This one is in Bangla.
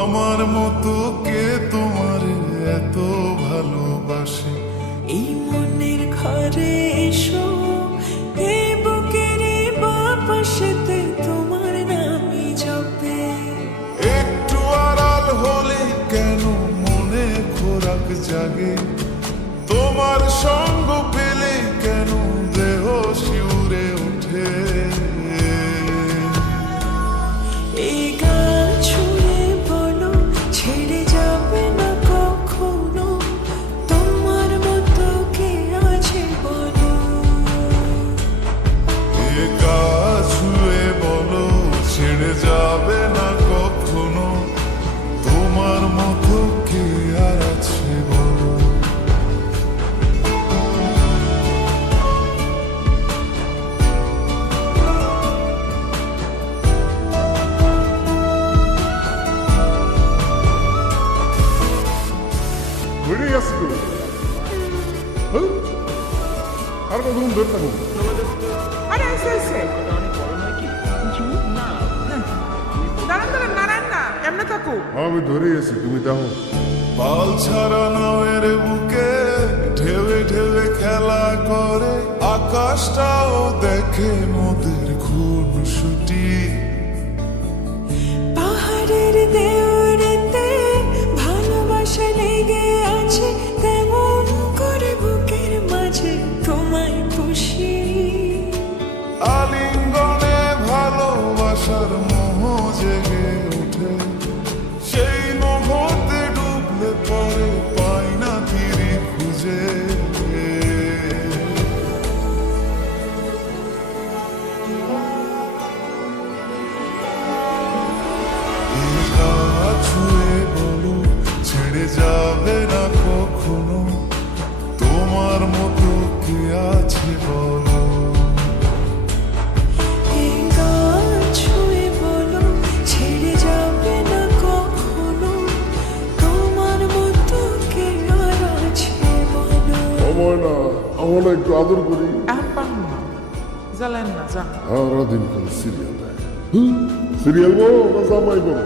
আমার মতো কে তোমার এত ভালোবাসে? এই মনের ঘরে এসো, এই বুকের বাপাশেতে তোমার নামই জপে। একটু আড়াল হলে কেন মনে খোরাক জাগে? তোমার সঙ্গ পেলে কেন দেহ শিউরে ওঠে? এই গান ছুঁয়ে বলো, ছেড়ে যাবে না কখনো, তোমার মতো কে আছে বলো। এ গা ছুঁয়ে বলো, ছেড়ে যাবে না কখনো, তোমার মতো কে আর আছে বলো। ঘুরে গেছে তো আর কতক্ষণ ধরে থাকবো? আরে এসে এসে দাঁড়ান দাঁড়ান নারায়ণ না এমনি থাকো। আমি ধরে গেছি, তুমি দেখো। পাল ছাড়া নাওয়ের বুকে ঢেউে ঢেউে খেলা করে, আকাশটাও দেখে মোদের খুনসুটি। পাহাড়ের দেওরেতে ভালোবাসা লেগে আছে, তেমন করে বুকের মাঝে তোমায় খুশি। আলিঙ্গনে ভালোবাসার মোহ জেগে ওঠে, সেই মোহতে ডুবলে পরে পাই না ফিরে খুঁজে। ছুঁয়ে বলো, ছেড়ে যাবে না কখনো, তোমার মতো কে আছে বলো। এই গান ছুঁয়ে বলো, ছেড়ে যাবে না কখনো, তোমার মতো কে আর আছে বলো। আমার না, আমার না একটু আদর করি। পান না জ্বালেন না যা। সারাদিন খালি সিরিয়াল দেয়। সিরিয়াল বলো না জামাই বলো?